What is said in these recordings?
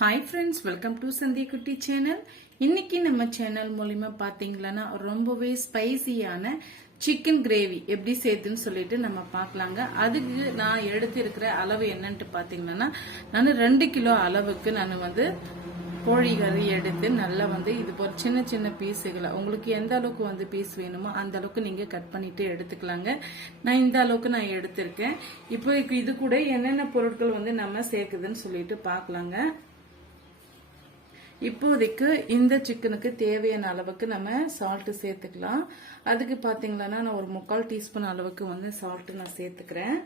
Hi friends welcome to Sandhya Kutty channel இன்னைக்கு நம்ம channel மூலிமா பார்த்தீங்களன்னா ரொம்பவே ஸ்பைசியான சிக்கன் கிரேவி எப்படி சேர்த்துன்னு சொல்லிட்டு நம்ம பார்க்கலாங்க. அதுக்கு நான் எடுத்திருக்கிற அளவு என்னன்ட்டு பார்த்தீங்கன்னா நான் ரெண்டு கிலோ அளவுக்கு நான் வந்து கோழி கறி எடுத்து நல்லா வந்து இது போல சின்ன சின்ன பீஸுகளை உங்களுக்கு எந்த அளவுக்கு வந்து பீஸ் வேணுமோ அந்த அளவுக்கு நீங்க கட் பண்ணிட்டு எடுத்துக்கலாங்க. நான் இந்த அளவுக்கு நான் எடுத்திருக்கேன். இப்போ இது கூட என்னென்ன பொருட்கள் வந்து நம்ம சேர்க்குதுன்னு சொல்லிட்டு பார்க்கலாங்க. இப்போதைக்கு இந்த சிக்கனுக்கு தேவையான அளவுக்கு நம்ம சால்ட்டு சேர்த்துக்கலாம். அதுக்கு பார்த்தீங்கன்னா நான் ஒரு முக்கால் டீஸ்பூன் அளவுக்கு வந்து சால்ட்டு நான் சேர்த்துக்கிறேன்.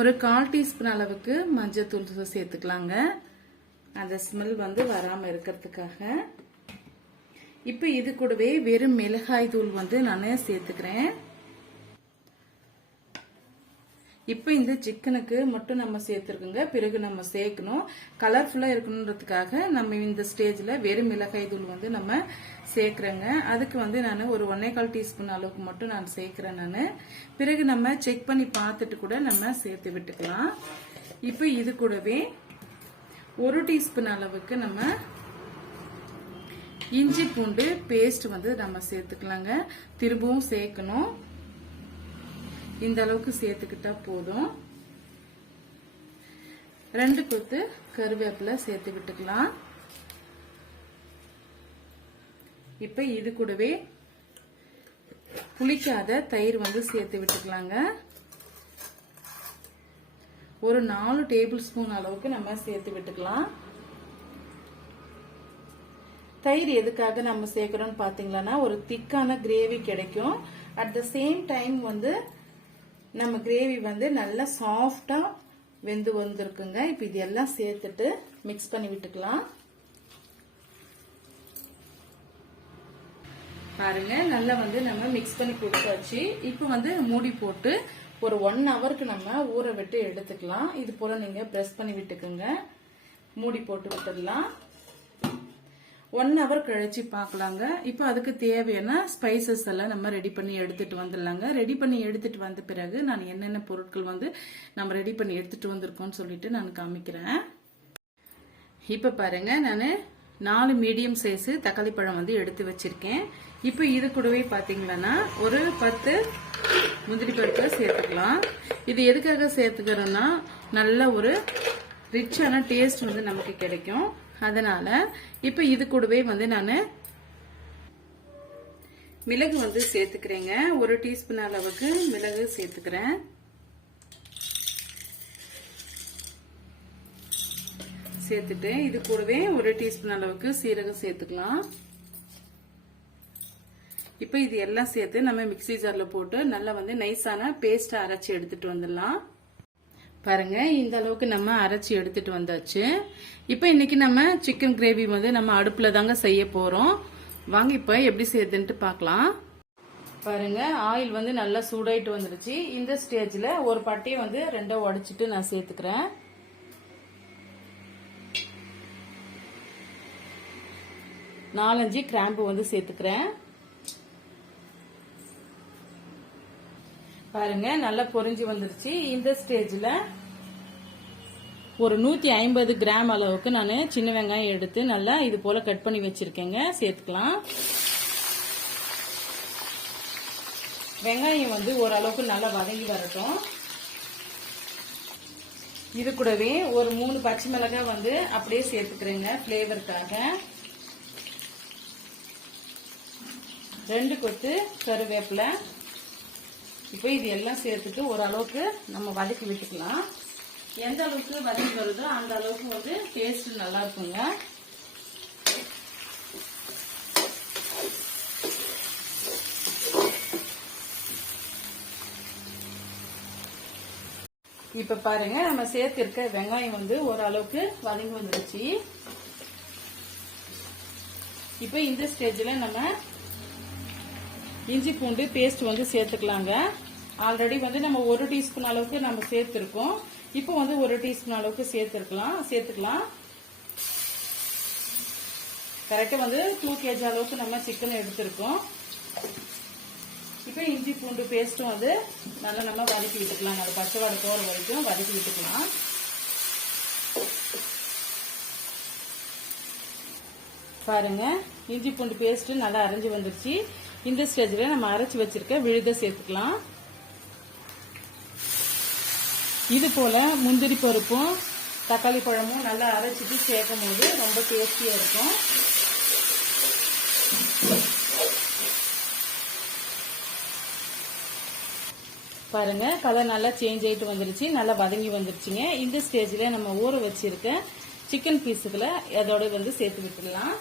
ஒரு கால் டீஸ்பூன் அளவுக்கு மஞ்சத்தூள் சேர்த்துக்கலாங்க. அந்த ஸ்மெல் வந்து வராமல் இருக்கிறதுக்காக. இப்போ இது கூடவே வெறும் மிளகாய் தூள் வந்து நான் சேர்த்துக்கிறேன். இப்போ இந்த சிக்கனுக்கு மட்டும் நம்ம சேர்த்துருக்குங்க. பிறகு நம்ம சேர்க்கணும். கலர்ஃபுல்லாக இருக்கணுன்றதுக்காக நம்ம இந்த ஸ்டேஜில் வெறும் மிளகாய் தூள் வந்து நம்ம சேர்க்குறேங்க. அதுக்கு வந்து நான் ஒரு ஒன்னே கால் டீஸ்பூன் அளவுக்கு மட்டும் நான் சேர்க்குறேன் நான். பிறகு நம்ம செக் பண்ணி பார்த்துட்டு கூட நம்ம சேர்த்து விட்டுக்கலாம். இப்போ இது கூடவே ஒரு டீஸ்பூன் அளவுக்கு நம்ம இஞ்சி பூண்டு பேஸ்ட் வந்து நம்ம சேர்த்துக்கலாங்க. திரும்பவும் சேர்க்கணும். இந்த அளவுக்கு சேர்த்துக்கிட்டா போதும். ரெண்டு கொத்து கருவேப்பிலை சேர்த்து விட்டுக்கலாம். இப்ப இது கூடவே புளிக்காத தயிர் வந்து சேர்த்து விட்டுக்கலாங்க. ஒரு நாலு டேபிள் ஸ்பூன் அளவுக்கு நம்ம சேர்த்து விட்டுக்கலாம். தயிர் எதுக்காக நம்ம சேர்க்கிறோம்னு பாத்தீங்கன்னா ஒரு திக்கான கிரேவி கிடைக்கும். அட் த சேம் டைம் வந்து நம்ம கிரேவி வந்து நல்லா சாஃப்டாக வெந்து வந்திருக்குங்க. இப்போ இது எல்லாம் சேர்த்துட்டு மிக்ஸ் பண்ணி விட்டுக்கலாம். பாருங்க நல்லா வந்து நம்ம மிக்ஸ் பண்ணி கொடுத்தாச்சு. இப்போ வந்து மூடி போட்டு ஒரு ஒன் ஹவருக்கு நம்ம ஊற விட்டு எடுத்துக்கலாம். இது போல நீங்க ப்ரெஸ் பண்ணி விட்டுக்குங்க. மூடி போட்டு விட்டுடலாம். ஒன் ஹவர் கழிச்சு பார்க்கலாங்க இப்போ அதுக்கு தேவையான ஸ்பைசஸ் எல்லாம் நம்ம ரெடி பண்ணி எடுத்துட்டு வந்துடலாங்க. ரெடி பண்ணி எடுத்துட்டு வந்த பிறகு நான் என்னென்ன பொருட்கள் வந்து நம்ம ரெடி பண்ணி எடுத்துட்டு வந்திருக்கோம்னு சொல்லிட்டு நான் காமிக்கிறேன். இப்போ பாருங்க நான் நாலு மீடியம் சைஸு தக்காளி பழம் வந்து எடுத்து வச்சிருக்கேன். இப்போ இது கூடவே பார்த்தீங்கன்னா ஒரு பத்து முந்திரி பருப்பை சேர்த்துக்கலாம். இது எதுக்காக சேர்த்துக்கிறோன்னா நல்ல ஒரு ரிச்சான டேஸ்ட் வந்து நமக்கு கிடைக்கும். அதனால இப்ப இது கூடவே வந்து நான் மிளகு வந்து சேர்த்துக்கிறேங்க. ஒரு டீஸ்பூன் அளவுக்கு மிளகு சேர்த்துக்கிறேன். சேர்த்துட்டு இது கூடவே ஒரு டீஸ்பூன் அளவுக்கு சீரகம் சேர்த்துக்கலாம். இப்போ இது எல்லாம் சேர்த்து நம்ம மிக்சி ஜாரில் போட்டு நல்லா வந்து நைஸான பேஸ்ட்டை அரைச்சி எடுத்துட்டு வந்துடலாம். பாருங்க இந்த அளவுக்கு நம்ம அரைச்சி எடுத்துட்டு வந்தாச்சு. இப்போ இன்னைக்கு நம்ம சிக்கன் கிரேவி வந்து நம்ம அடுப்புல தாங்க செய்ய போறோம். வாங்க இப்ப எப்படி செய்யுதுன்ட்டு பார்க்கலாம் பாருங்க ஆயில் வந்து நல்லா சூடாயிட்டு வந்துருச்சு. இந்த ஸ்டேஜ்ல ஒரு பட்டையை வந்து ரெண்டா உடைச்சிட்டு நான் சேர்த்துக்கிறேன். நாலஞ்சு கிராம்பு வந்து சேர்த்துக்கிறேன். பாருங்க நல்லா பொறிஞ்சு வந்துருச்சு. இந்த ஸ்டேஜில் ஒரு நூற்றி ஐம்பது கிராம் அளவுக்கு நான் சின்ன வெங்காயம் எடுத்து நல்லா இது போல கட் பண்ணி வச்சிருக்கேங்க. சேர்த்துக்கலாம். வெங்காயம் வந்து ஓரளவுக்கு நல்லா வதங்கி வரட்டும். இது கூடவே ஒரு மூணு பச்சை மிளகாய் வந்து அப்படியே சேர்த்துக்கிறேங்க ஃப்ளேவருக்காக ரெண்டு கொத்து கருவேப்பிலை. இப்போ இது எல்லாம் சேர்த்துட்டு ஓரளவுக்கு நம்ம வதக்கி விட்டுக்கலாம். எந்த அளவுக்கு வதக்கி வருதோ அந்த அளவுக்கு வந்து டேஸ்ட் நல்லா இருக்குங்க. இப்ப பாருங்க நம்ம சேர்த்திருக்க வெங்காயம் வந்து ஓரளவுக்கு வதங்கி வந்துருச்சு. இப்ப இந்த ஸ்டேஜ்ல நம்ம இஞ்சி பூண்டு பேஸ்ட் வந்து சேர்த்துக்கலாங்க. ஆல்ரெடி வந்து நம்ம ஒரு டீஸ்பூன் அளவுக்கு நம்ம சேர்த்துருக்கோம். இப்போ வந்து ஒரு டீஸ்பூன் அளவுக்கு சேர்த்துருக்கலாம். சேர்த்துக்கலாம். கரெக்டாக வந்து டூ கேஜி அளவுக்கு நம்ம சிக்கன் எடுத்திருக்கோம். இப்போ இஞ்சி பூண்டு பேஸ்ட்டும் வந்து நல்லா நம்ம வதக்கி விட்டுக்கலாம். அது பச்சை வாடை போகிற வரைக்கும் வதக்கி விட்டுக்கலாம். பாருங்க இஞ்சி பூண்டு பேஸ்ட்டு நல்லா அரைஞ்சி வந்துருச்சு. இந்த ஸ்டேஜில் நம்ம அரைச்சி வச்சிருக்க விழுத சேர்த்துக்கலாம். இது போல முந்திரி பருப்பும் தக்காளி பழமும் நல்லா அரைச்சிட்டு சேர்க்கும் போது ரொம்ப டேஸ்டியா இருக்கும். பாருங்க கலர் நல்லா சேஞ்ச் ஆயிட்டு வந்துருச்சு. நல்லா வதங்கி வந்துருச்சுங்க. இந்த ஸ்டேஜ்ல நம்ம ஊற வச்சிருக்க சிக்கன் பீஸுகளை அதோட வந்து சேர்த்து விட்டுடலாம்.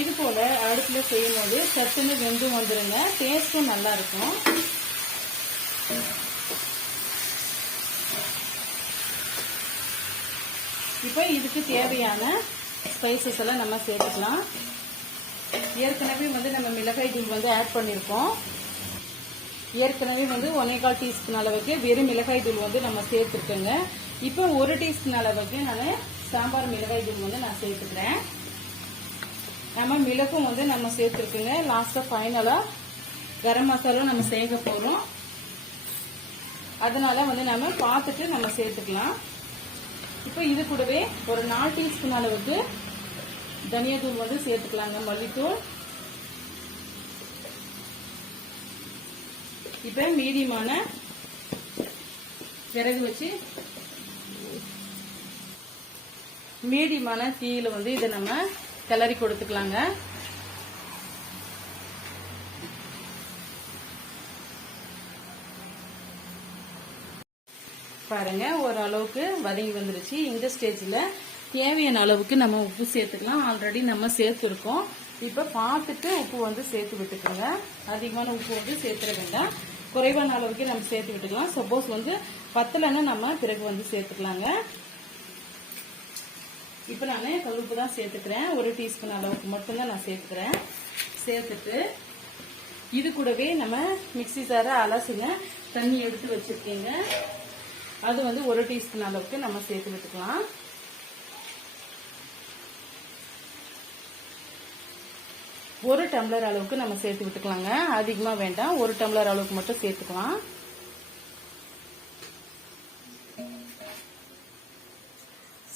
இது போல அடுப்புல செய்யும் போது சட்டுன்னு வெந்து வந்துருங்க. டேஸ்டும் நல்லா இருக்கும் இப்போ இதுக்கு தேவையான ஸ்பைசஸ் எல்லாம் நம்ம சேர்த்துக்கலாம். ஏற்கனவே வந்து நம்ம மிளகாய் தூள் வந்து ஆட் பண்ணியிருக்கோம் ஏற்கனவே வந்து ஒன்னேகால் டீஸ்பூன் அளவுக்கு வெறும் மிளகாய் தூள் வந்து நம்ம சேர்த்துருக்கோங்க. இப்போ ஒரு டீஸ்பூன் அளவுக்கு நான் சாம்பார் மிளகாய் தூள் வந்து நான் சேர்த்துக்கிறேன். நம்ம மிளகும் வந்து நம்ம சேர்த்துருக்குங்க. லாஸ்டா ஃபைனலாக கரம் மசாலா நம்ம சேர்க்க போறோம். அதனால வந்து நம்ம பார்த்துட்டு நம்ம சேர்த்துக்கலாம். இப்போ இது கூடவே ஒரு நாலு டீஸ்பூன் அளவுக்கு தனியாத்தூள் வந்து சேர்த்துக்கலாங்க மல்லித்தூள். இப்ப மீடியமான விறகு வச்சு மீடியமான தீயில வந்து இதை நம்ம கிளறி கொடுத்துக்கலாங்க. பாருங்க ஓரளவுக்கு வதங்கி வந்துருச்சு. இந்த ஸ்டேஜ்ல தேவையான அளவுக்கு நம்ம உப்பு சேர்த்துக்கலாம். ஆல்ரெடி நம்ம சேர்த்துருக்கோம். இப்ப பார்த்துட்டு உப்பு வந்து சேர்த்து விட்டுக்கோங்க. அதிகமான உப்பு வந்து சேர்த்துட வேண்டாம். குறைவான அளவுக்கு நம்ம சேர்த்து விட்டுக்கலாம். சப்போஸ் வந்து பத்தலைன்னா நம்ம பிறகு வந்து சேர்த்துக்கலாங்க. இப்போ நான் கல்லுப்பு தான் சேர்த்துக்கிறேன். ஒரு டீஸ்பூன் அளவுக்கு மட்டும்தான் நான் சேர்த்துக்கிறேன். சேர்த்துட்டு இது கூடவே நம்ம மிக்சி சார அலசுங்க. தண்ணி எடுத்து வச்சிருக்கீங்க. அது வந்து ஒரு டீஸ்பூன் அளவுக்கு நம்ம சேர்த்து விட்டுக்கலாம். ஒரு டம்ளர் அளவுக்கு நம்ம சேர்த்து விட்டுக்கலாங்க. அதிகமாக வேண்டாம். ஒரு டம்ளர் அளவுக்கு மட்டும் சேர்த்துக்கலாம்.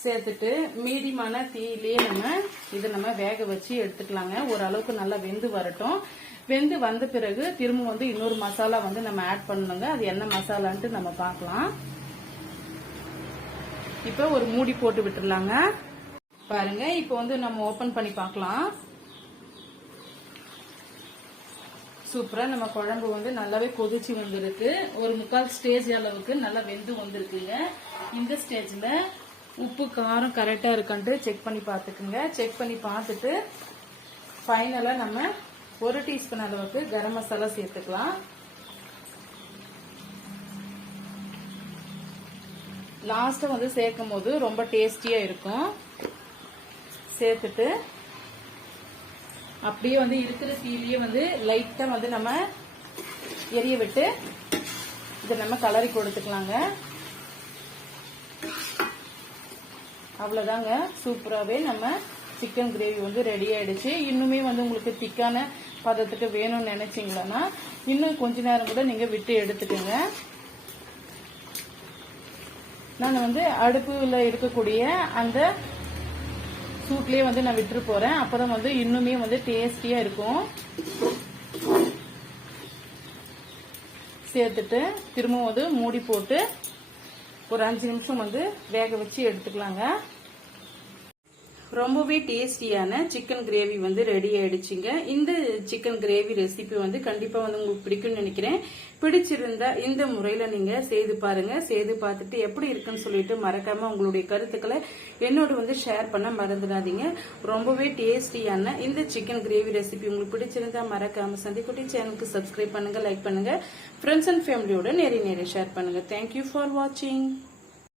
சேர்த்துட்டு மீடியமான தீயிலேயே நம்ம இதை நம்ம வேக வச்சு எடுத்துக்கலாங்க. ஓரளவுக்கு நல்லா வெந்து வரட்டும். வெந்து வந்த பிறகு திரும்ப வந்து இன்னொரு மசாலா வந்து நம்ம ஆட் பண்ணணுங்க. அது என்ன மசாலான்ட்டு நம்ம பார்க்கலாம். இப்போ ஒரு மூடி போட்டு விட்டுடலாங்க பாருங்க இப்போ வந்து நம்ம ஓபன் பண்ணி பார்க்கலாம். சூப்பரா நம்ம குழம்பு வந்து நல்லாவே கொதிச்சு வந்திருக்கு. ஒரு முக்கால் ஸ்டேஜ் அளவுக்கு நல்லா வெந்து வந்திருக்குங்க. இந்த ஸ்டேஜ்ல உப்பு காரம் கரெக்டாக இருக்கான்ட்டு செக் பண்ணி பார்த்துக்குங்க. செக் பண்ணி பார்த்துட்டு ஃபைனலாக நம்ம ஒரு டீஸ்பூன் அளவுக்கு கரம் மசாலா சேர்த்துக்கலாம். லாஸ்ட்டாக வந்து சேர்க்கும் போது ரொம்ப டேஸ்டியாக இருக்கும். சேர்த்துட்டு அப்படியே வந்து இருக்கிற தீலியே வந்து லைட்டாக வந்து நம்ம எரிய விட்டு இதை நம்ம கலரி கொடுத்துக்கலாங்க. அவ்வளோதாங்க சூப்பராகவே நம்ம சிக்கன் கிரேவி வந்து ரெடி ஆயிடுச்சு. இன்னுமே வந்து உங்களுக்கு திக்கான பதத்துக்கு வேணும்னு நினைச்சீங்களன்னா இன்னும் கொஞ்ச நேரம் கூட நீங்கள் விட்டு எடுத்துக்கோங்க. நான் வந்து அடுப்பில் இருக்கக்கூடிய அந்த சூட்லேயே வந்து நான் விட்டுரு போகிறேன் அப்புறம் வந்து இன்னுமே வந்து டேஸ்டியாக இருக்கும். சேர்த்துட்டு திரும்பவும் வந்து மூடி போட்டு ஒரு அஞ்சு நிமிஷம் வந்து வேக வச்சு எடுத்துக்கலாங்க. ரொம்பவே டேஸ்டியான சிக்கன் கிரேவி வந்து ரெடி ஆயிடுச்சுங்க. இந்த சிக்கன் கிரேவி ரெசிபி வந்து கண்டிப்பா வந்து உங்களுக்கு பிடிக்கும்னு நினைக்கிறேன். பிடிச்சிருந்தா இந்த முறையில நீங்க செய்து பாருங்க. செய்து பார்த்துட்டு எப்படி இருக்குன்னு சொல்லிட்டு மறக்காம உங்களுடைய கருத்துக்களை என்னோட வந்து ஷேர் பண்ண மறந்துடாதீங்க. ரொம்பவே டேஸ்டியான இந்த சிக்கன் கிரேவி ரெசிபி உங்களுக்கு பிடிச்சிருந்தா மறக்காம சந்திக்குட்டி சேனலுக்கு சப்ஸ்கிரைப் பண்ணுங்க லைக் பண்ணுங்க. ஃப்ரெண்ட்ஸ் அண்ட் ஃபேமிலியோட நிறைய நிறைய ஷேர் பண்ணுங்க. தேங்க்யூ ஃபார் வாட்சிங்